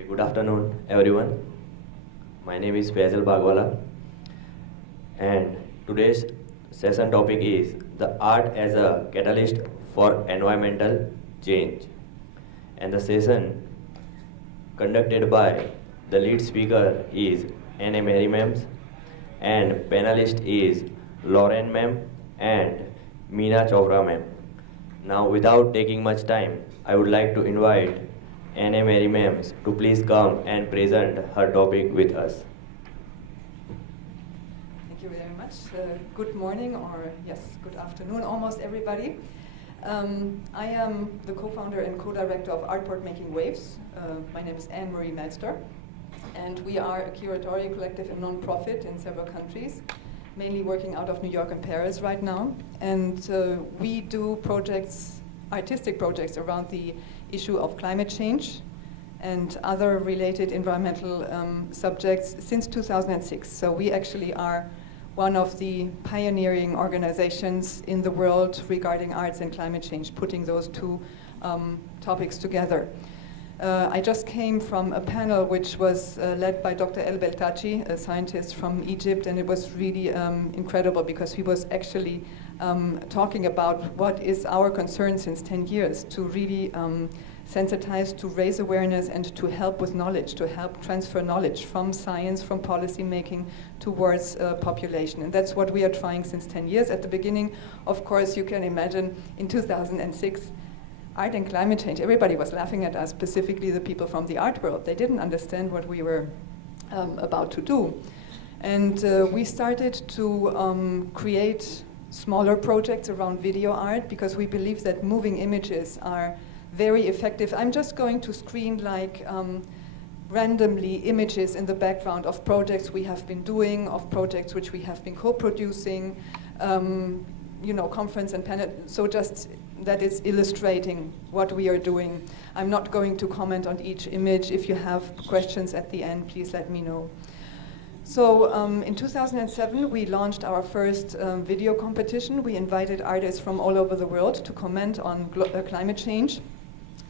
Okay, good afternoon, everyone. My name is Faisal Bagwala, and today's session topic is the art as a catalyst for environmental change. And the session conducted by the lead speaker is Anne Mary Ma'am, and panelist is Lauren Ma'am and Meena Chopra Ma'am. Now, without taking much time, I would like to invite Anne Mary Ma'am to please come and present her topic with us. Thank you very much. Good morning, or yes, good afternoon, almost everybody. I am the co-founder and co-director of Artport Making Waves. My name is Anne Marie Melster, and we are a curatorial collective and non-profit in several countries, mainly working out of New York and Paris right now. And we do projects, artistic projects around the issue of climate change and other related environmental subjects since 2006. So we actually are one of the pioneering organizations in the world regarding arts and climate change, putting those two topics together. I just came from a panel which was led by Dr. El Beltachi, a scientist from Egypt, and it was really incredible because he was actually talking about what is our concern since 10 years to really sensitize, to raise awareness, and to help with knowledge, to help transfer knowledge from science, from policy making towards population. And that's what we are trying since 10 years. At the beginning, of course, you can imagine in 2006, art and climate change, everybody was laughing at us, specifically the people from the art world. They didn't understand what we were about to do. And we started to create smaller projects around video art because we believe that moving images are very effective. I'm just going to screen like randomly images in the background of projects we have been doing, of projects which we have been co-producing, conference and panel. So just that is illustrating what we are doing. I'm not going to comment on each image. If you have questions at the end, please let me know. So in 2007, we launched our first video competition. We invited artists from all over the world to comment on climate change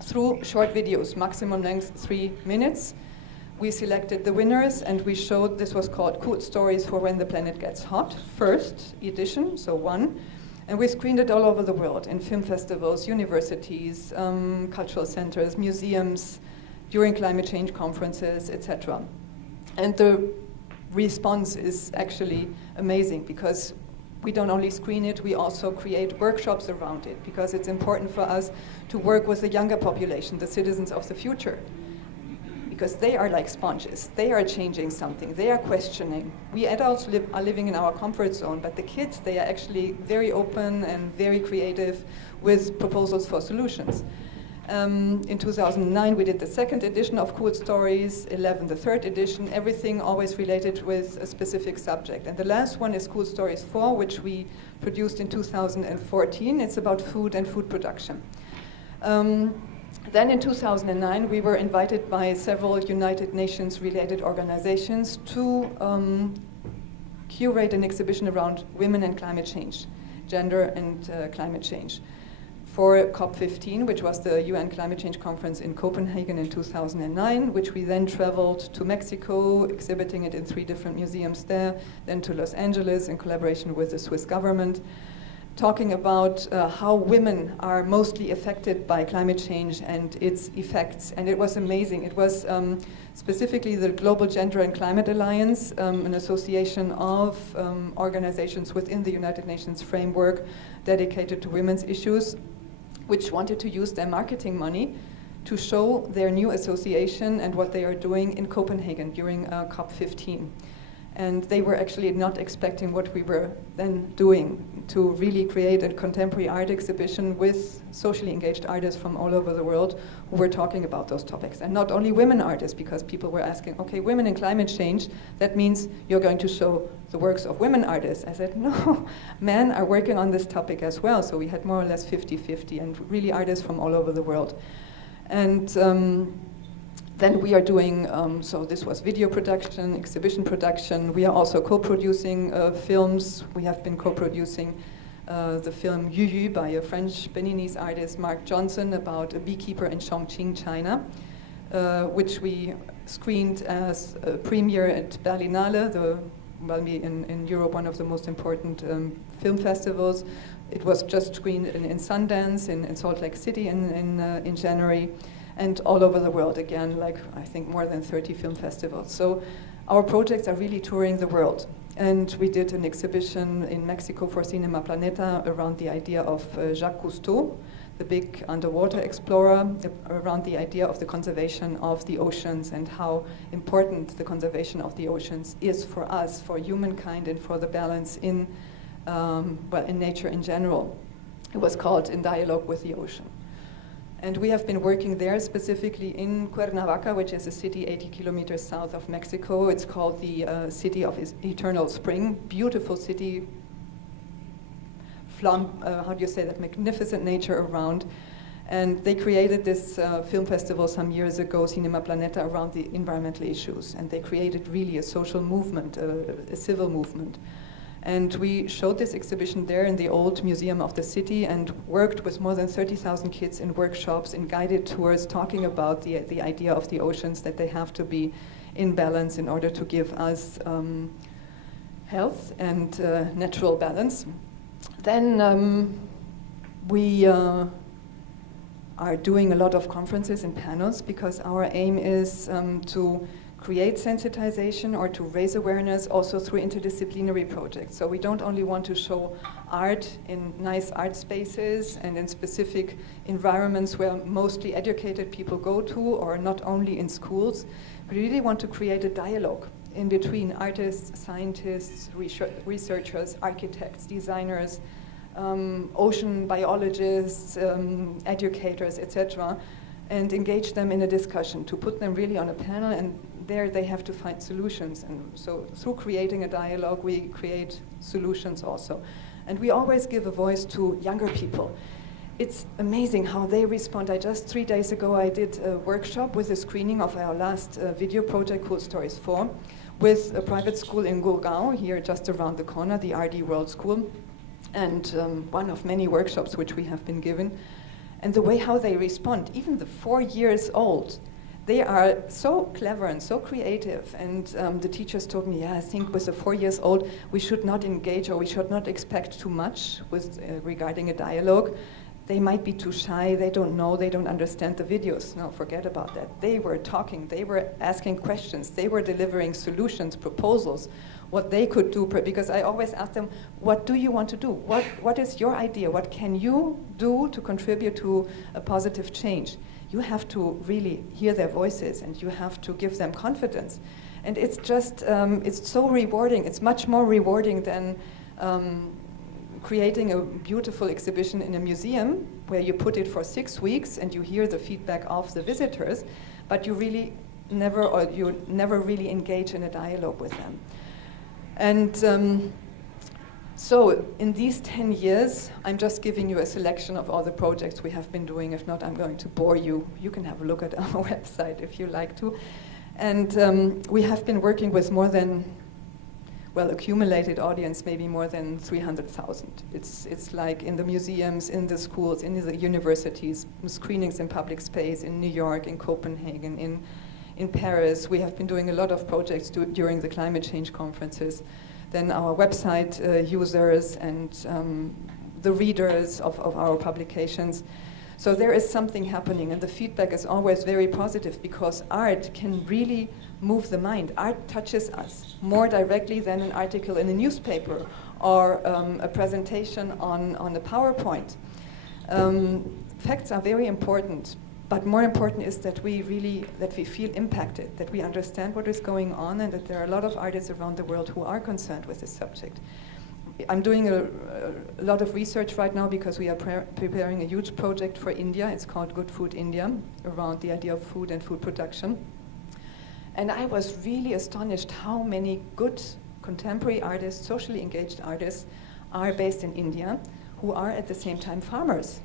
through short videos, maximum length 3 minutes. We selected the winners and we showed, this was called Cool Stories for When the Planet Gets Hot, first edition, so one. And we screened it all over the world in film festivals, universities, cultural centers, museums, during climate change conferences, etc. And the response is actually amazing because we don't only screen it, we also create workshops around it because it's important for us to work with the younger population, the citizens of the future. Because they are like sponges. They are changing something. They are questioning. We adults are living in our comfort zone, but the kids, they are actually very open and very creative with proposals for solutions. In 2009, we did the second edition of Cool Stories, 11 the third edition, everything always related with a specific subject. And the last one is Cool Stories 4, which we produced in 2014. It's about food and food production. Then in 2009, we were invited by several United Nations related organizations to curate an exhibition around women and climate change, gender and climate change, for COP15, which was the UN Climate Change Conference in Copenhagen in 2009, which we then traveled to Mexico, exhibiting it in 3 different museums there, then to Los Angeles in collaboration with the Swiss government, talking about how women are mostly affected by climate change and its effects. And it was amazing. It was specifically the Global Gender and Climate Alliance, an association of organizations within the United Nations framework dedicated to women's issues, which wanted to use their marketing money to show their new association and what they are doing in Copenhagen during COP15. And they were actually not expecting what we were then doing, to really create a contemporary art exhibition with socially engaged artists from all over the world who were talking about those topics. And not only women artists, because people were asking, okay, women in climate change, that means you're going to show the works of women artists. I said, no, men are working on this topic as well. So we had more or less 50-50 and really artists from all over the world. And then we are doing, so this was video production, exhibition production. We are also co-producing films. We have been co-producing the film Yu Yu by a French Beninese artist, Mark Johnson, about a beekeeper in Chongqing, China. which we screened as a premiere at Berlinale, in Europe, one of the most important film festivals. It was just screened in Sundance, in Salt Lake City in January, and all over the world again, like I think more than 30 film festivals. So our projects are really touring the world. And we did an exhibition in Mexico for Cinema Planeta around the idea of Jacques Cousteau, the big underwater explorer, around the idea of the conservation of the oceans and how important the conservation of the oceans is for us, for humankind, and for the balance in nature in general. It was called In Dialogue with the Ocean. And we have been working there specifically in Cuernavaca, which is a city 80 kilometers south of Mexico. It's called the City of Eternal Spring. Beautiful city, how do you say that, magnificent nature around. And they created this film festival some years ago, Cinema Planeta, around the environmental issues. And they created really a social movement, a civil movement. And we showed this exhibition there in the old museum of the city and worked with more than 30,000 kids in workshops, in guided tours, talking about the idea of the oceans, that they have to be in balance in order to give us health and natural balance. Then we are doing a lot of conferences and panels because our aim is to create sensitization or to raise awareness also through interdisciplinary projects. So we don't only want to show art in nice art spaces and in specific environments where mostly educated people go to, or not only in schools. We really want to create a dialogue in between artists, scientists, researchers, architects, designers, ocean biologists, educators, etc., and engage them in a discussion, to put them really on a panel, and there they have to find solutions. And so through creating a dialogue, we create solutions also. And we always give a voice to younger people. It's amazing how they respond. Just 3 days ago, I did a workshop with a screening of our last video project, Cool Stories 4, with a private school in Gurgaon, here just around the corner, the RD World School, and one of many workshops which we have been given. And the way how they respond, even the 4 years old, they are so clever and so creative. And the teachers told me, yeah, I think with the 4 years old, we should not engage, or we should not expect too much with regarding a dialogue. They might be too shy, they don't know, they don't understand the videos. No, forget about that. They were talking, they were asking questions, they were delivering solutions, proposals, what they could do, because I always ask them, what do you want to do? What is your idea? What can you do to contribute to a positive change? You have to really hear their voices, and you have to give them confidence. And it's just, it's so rewarding. It's much more rewarding than creating a beautiful exhibition in a museum where you put it for 6 weeks and you hear the feedback of the visitors, but you really never really engage in a dialogue with them. And so in these 10 years, I'm just giving you a selection of all the projects we have been doing. If not, I'm going to bore you. You can have a look at our website if you like to. And we have been working with more than, well, accumulated audience, maybe more than 300,000. It's like in the museums, in the schools, in the universities, screenings in public space, in New York, in Copenhagen, in Paris. We have been doing a lot of projects during the climate change conferences. Then our website users and the readers of our publications. So there is something happening, and the feedback is always very positive, because art can really move the mind. Art touches us more directly than an article in a newspaper or a presentation on a PowerPoint. Facts are very important, but more important is that we feel impacted, that we understand what is going on, and that there are a lot of artists around the world who are concerned with this subject. I'm doing a lot of research right now because we are preparing a huge project for India. It's called Good Food India, around the idea of food and food production. And I was really astonished how many good contemporary artists, socially engaged artists, are based in India, who are at the same time farmers.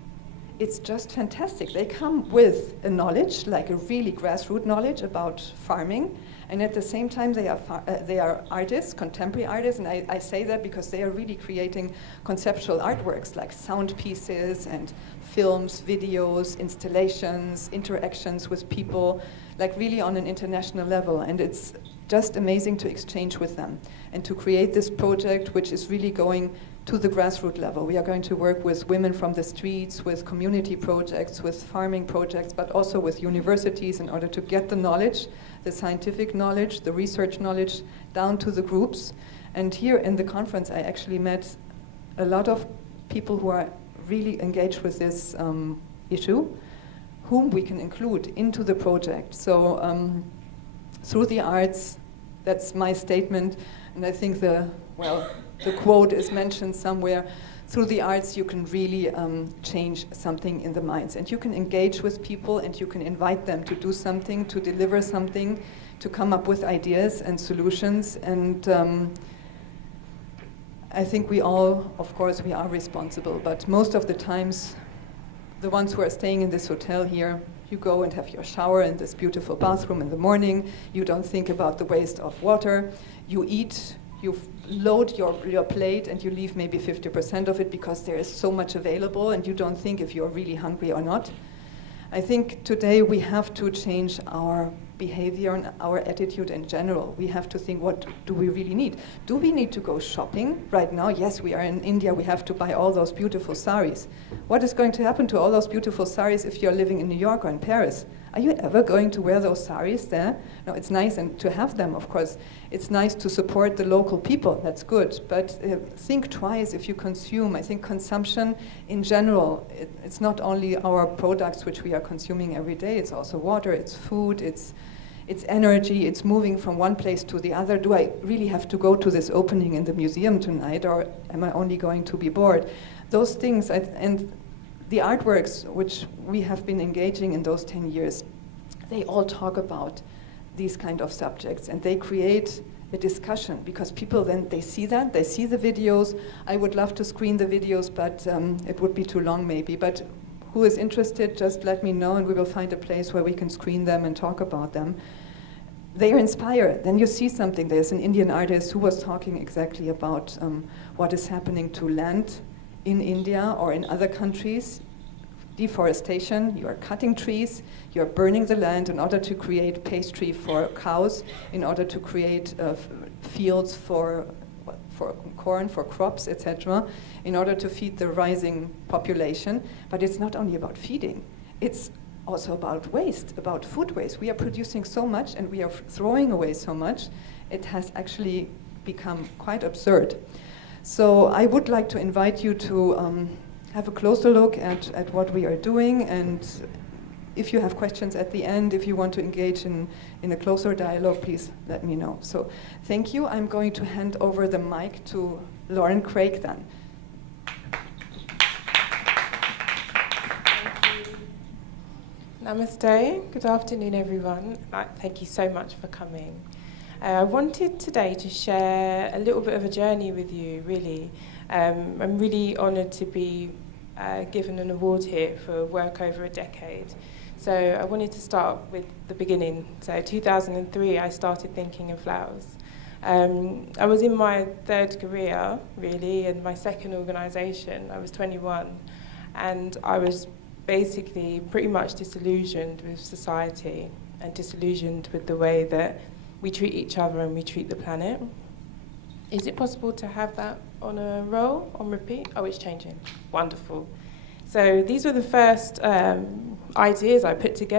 it's just fantastic. They come with a knowledge, like a really grassroots knowledge about farming, and at the same time they are artists, contemporary artists, and I say that because they are really creating conceptual artworks like sound pieces and films, videos, installations, interactions with people, like really on an international level, and it's just amazing to exchange with them and to create this project which is really going to the grassroots level. We are going to work with women from the streets, with community projects, with farming projects, but also with universities in order to get the knowledge, the scientific knowledge, the research knowledge down to the groups. And here in the conference, I actually met a lot of people who are really engaged with this issue, whom we can include into the project. So through the arts, that's my statement, and I think the quote is mentioned somewhere. Through the arts, you can really change something in the minds, and you can engage with people, and you can invite them to do something, to deliver something, to come up with ideas and solutions. And I think we all, of course, we are responsible, but most of the times, the ones who are staying in this hotel here, you go and have your shower in this beautiful bathroom in the morning. You don't think about the waste of water. You eat, you load your plate, and you leave maybe 50% of it because there is so much available, and you don't think if you're really hungry or not. I think today we have to change our behavior and our attitude in general. We have to think, what do we really need? Do we need to go shopping right now? Yes, we are in India, we have to buy all those beautiful saris. What is going to happen to all those beautiful saris if you're living in New York or in Paris? Are you ever going to wear those saris there? No, it's nice and to have them, of course. It's nice to support the local people, that's good. But think twice if you consume. I think consumption in general, it's not only our products which we are consuming every day, it's also water, it's food, it's energy, it's moving from one place to the other. Do I really have to go to this opening in the museum tonight, or am I only going to be bored? Those things, and the artworks which we have been engaging in those 10 years, they all talk about these kind of subjects, and they create a discussion, because people then, they see that, they see the videos. I would love to screen the videos, but it would be too long maybe. But who is interested, just let me know, and we will find a place where we can screen them and talk about them. They are inspired. Then you see something. There's an Indian artist who was talking exactly about what is happening to land in India or in other countries. Deforestation, you are cutting trees, you are burning the land in order to create pastry for cows, in order to create fields for corn, for crops, etc., in order to feed the rising population. But it's not only about feeding, it's also about waste, about food waste. We are producing so much and we are throwing away so much, it has actually become quite absurd. So I would like to invite you to have a closer look at what we are doing, and if you have questions at the end, if you want to engage in a closer dialogue, please let me know. So thank you. I'm going to hand over the mic to Lauren Craig then. Namaste. Good afternoon, everyone. Thank you so much for coming. I wanted today to share a little bit of a journey with you, really. I'm really honoured to be given an award here for work over a decade. So I wanted to start with the beginning. So 2003, I started thinking in flowers. I was in my third career, really, and my second organisation. I was 21, and I was basically pretty much disillusioned with society and disillusioned with the way that we treat each other and we treat the planet. Is it possible to have that on a roll, on repeat? Oh, it's changing. Wonderful. So these were the first ideas I put together.